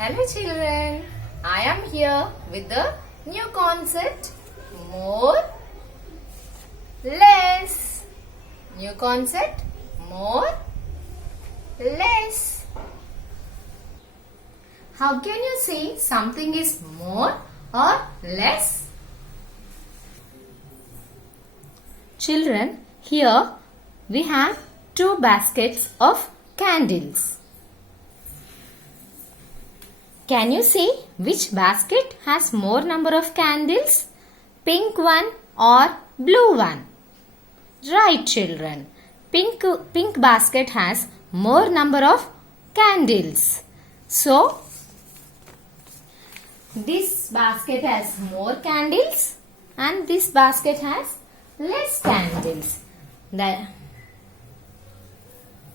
Hello children, I am here with the new concept more, less. New concept more, less. How can you say something is more or less? Children, here we have two baskets of candles. Can you say which basket has more number of candles? Pink one or blue one? Right children. Pink basket has more number of candles. So, this basket has more candles and this basket has less candles.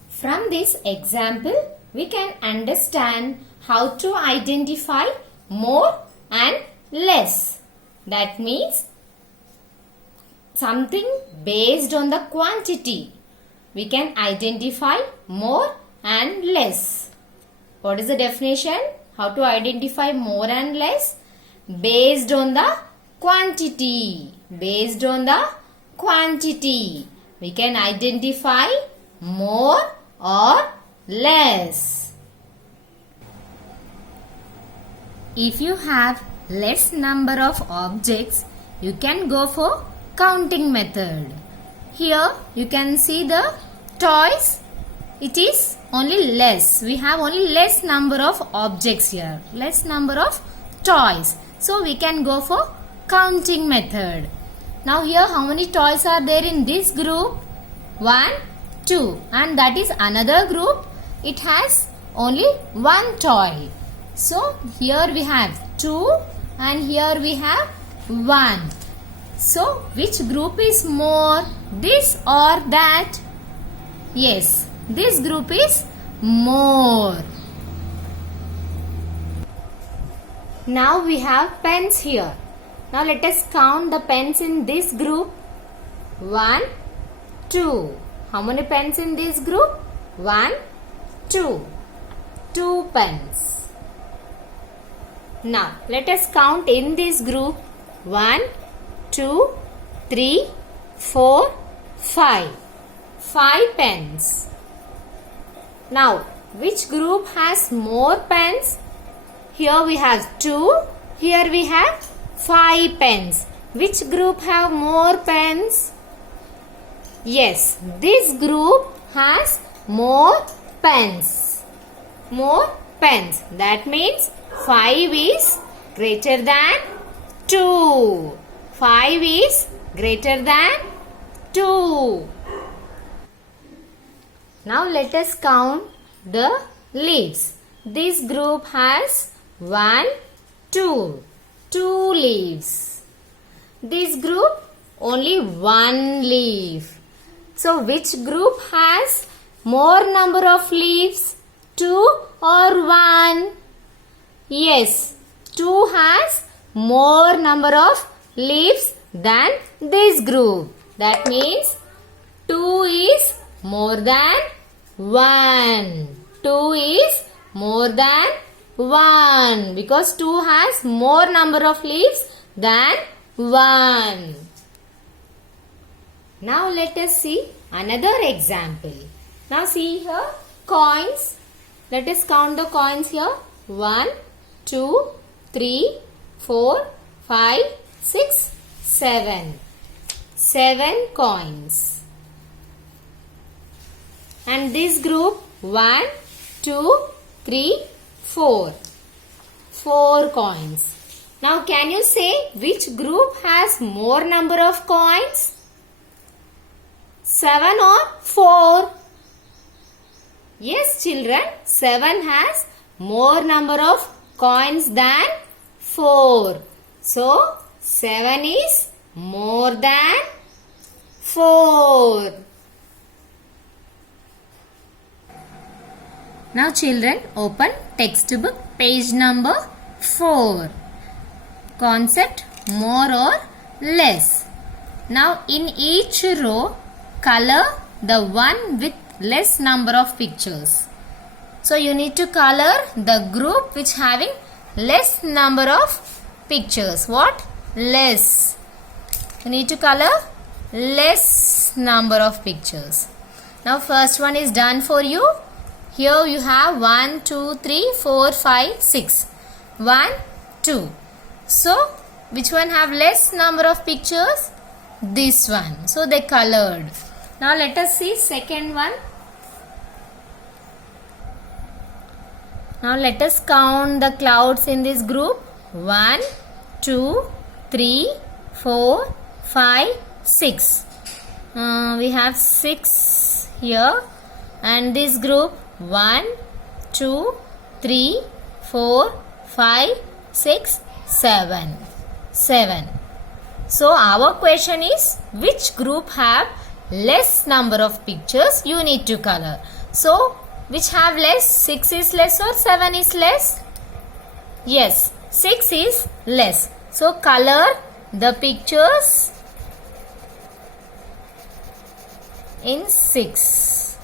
From this example, we can understand how to identify more and less. That means something based on the quantity. We can identify more and less. What is the definition? How to identify more and less? Based on the quantity. Based on the quantity. We can identify more or less. If you have less number of objects, you can go for counting method. Here you can see the toys. It is only less. We have only less number of objects here. Less number of toys. So we can go for counting method. Now here how many toys are there in this group? 1, 2. And that is another group. It has only one toy. So here we have 2 and here we have 1. So which group is more? This or that? Yes, this group is more. Now we have pens here. Now let us count the pens in this group. 1, 2. How many pens in this group? 1, 2. 2 pens. Now, let us count in this group 1, 2, 3, 4, 5. 5 pens. Now, which group has more pens? Here we have 2. Here we have 5 pens. Which group have more pens? Yes, this group has more pens. More pens. That means 5 is greater than 2. 5 is greater than 2. Now let us count the leaves. This group has 1, 2. 2 leaves. This group only 1 leaf. So which group has more number of leaves? 2 or 1? Yes, 2 has more number of leaves than this group. That means 2 is more than 1. 2 is more than 1 because 2 has more number of leaves than 1. Now let us see another example. Now see here coins. Let us count the coins here. 1, 2, 3, 4, 5, 6, 7. 7 coins. And this group 1, 2, 3, 4. 4 coins. Now can you say which group has more number of coins? 7 or 4? Yes children, 7 has more number of coins than 4. So, 7 is more than 4. Now children, open textbook page number 4. Concept more or less. Now in each row, color the one with less number of pictures. So you need to color the group which having less number of pictures. What? Less. You need to color less number of pictures. Now first one is done for you. Here you have 1, 2, 3, 4, 5, 6. 1, 2. So which one have less number of pictures? This one. So they colored. Now let us see second one. Now let us count the clouds in this group. 1, 2, 3, 4, 5, 6. We have 6 here. And this group 1, 2, 3, 4, 5, 6, 7. 7. So our question is, which group have less number of pictures? You need to color. So which have less? 6 is less or 7 is less? Yes, 6 is less. So color the pictures in 6.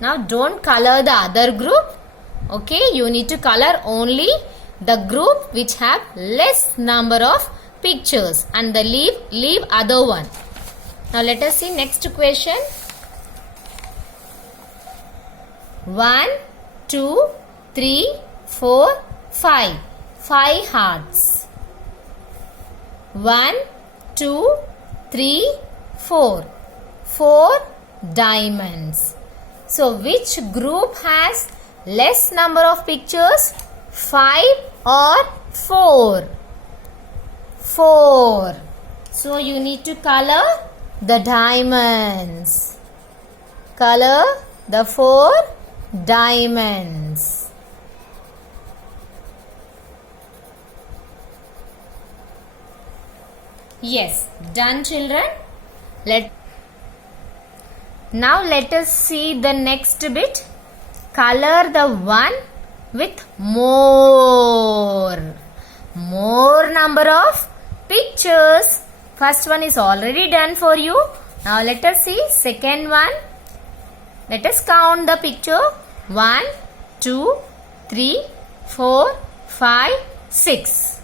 Now don't color the other group. Okay, you need to color only the group which have less number of pictures and the leave other one. Now let us see next question. 1, 2, 3, 4, 5. 5 hearts. 1, 2, 3, 4. 4 diamonds. So which group has less number of pictures? 5 or 4? 4. So you need to color the diamonds. Color the 4 diamonds. Yes, done children. Now let us see the next bit. Color the one with more number of pictures. First one is already done for you. Now let us see second one. Let us count the picture. 1, 2, 3, 4, 5, 6.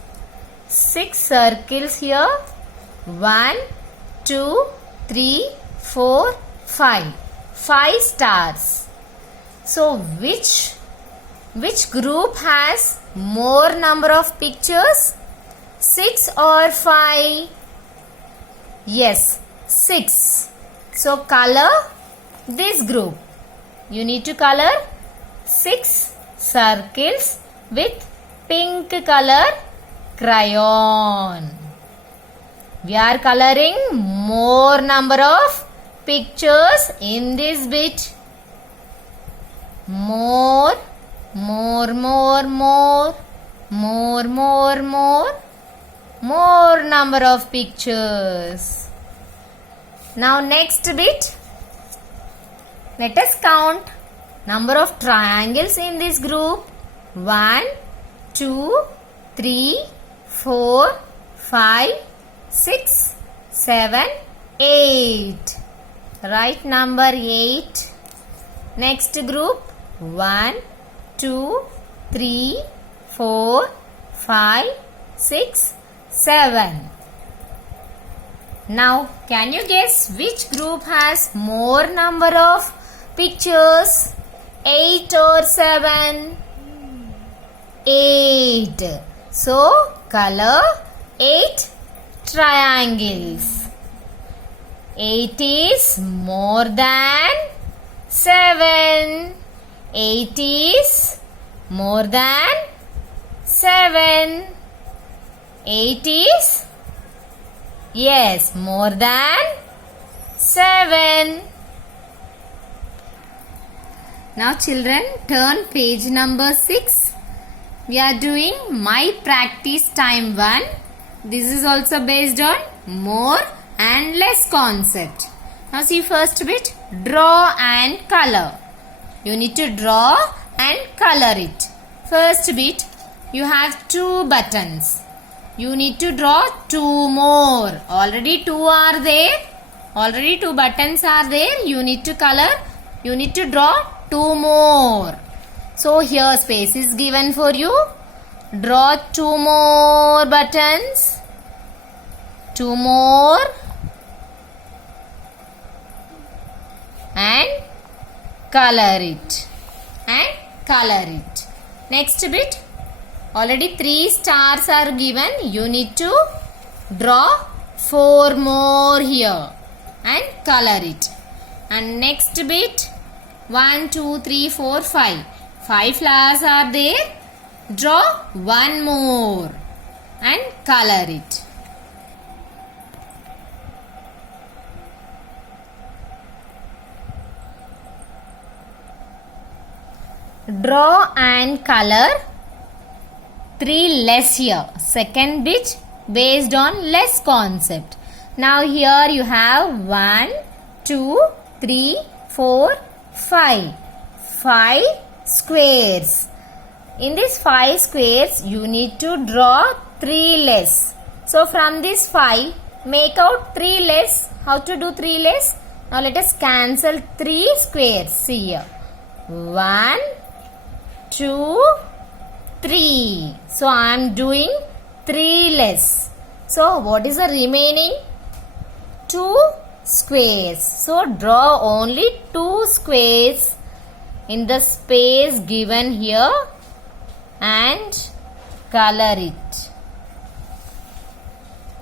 6 circles here. 1, 2, 3, 4, 5. 5 stars. So which group has more number of pictures? 6 or 5? Yes, 6. So color this group. You need to color 6 circles with pink color crayon. We are coloring more number of pictures in this bit. More number of pictures. Now next bit. Let us count number of triangles in this group. 1, 2, 3, 4, 5, 6, 7, 8. Write number 8. Next group. 1, 2, 3, 4, 5, 6, 7. Now, can you guess which group has more number of pictures? 8 or 7? 8. So, color 8 triangles. 8 is more than 7. 8 is more than 7. 8 is, yes, more than 7. Now children, turn page number 6. We are doing my practice time 1. This is also based on more and less concept. Now see first bit, draw and color. You need to draw and color it. First bit, you have 2 buttons. You need to draw 2 more. Already 2 are there. Already 2 buttons are there. You need to color. You need to draw 2 more. So here space is given for you. Draw 2 more buttons. 2 more. And color it. And color it. Next bit. Already 3 stars are given. You need to draw 4 more here. And color it. And next bit. 1, 2, 3, 4, 5. 5 flowers are there. Draw 1 more. And color it. Draw and color 3 less here. Second bit based on less concept. Now here you have 1, 2, 3, 4, 5. 5 squares. In these 5 squares you need to draw 3 less. So from this 5 make out 3 less. How to do 3 less? Now let us cancel 3 squares. See here. 1, 2, 3. So I am doing 3 less. So what is the remaining? 2 squares. So draw only 2 squares in the space given here and color it.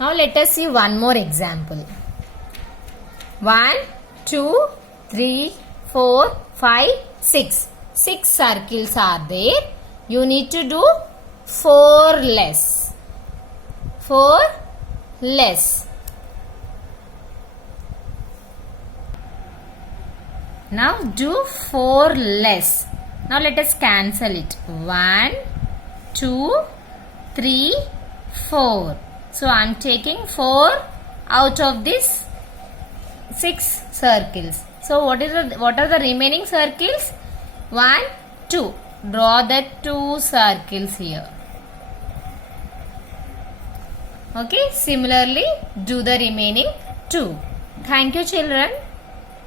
Now let us see one more example. 1, 2, 3, 4, 5, 6. 6 circles are there. You need to do 4 less. 4 less. Now do 4 less. Now let us cancel it. 1, 2, 3, 4. So I am taking 4 out of this 6 circles. So what are the remaining circles? 1, 2. Draw the 2 circles here. Okay, similarly do the remaining 2. Thank you children.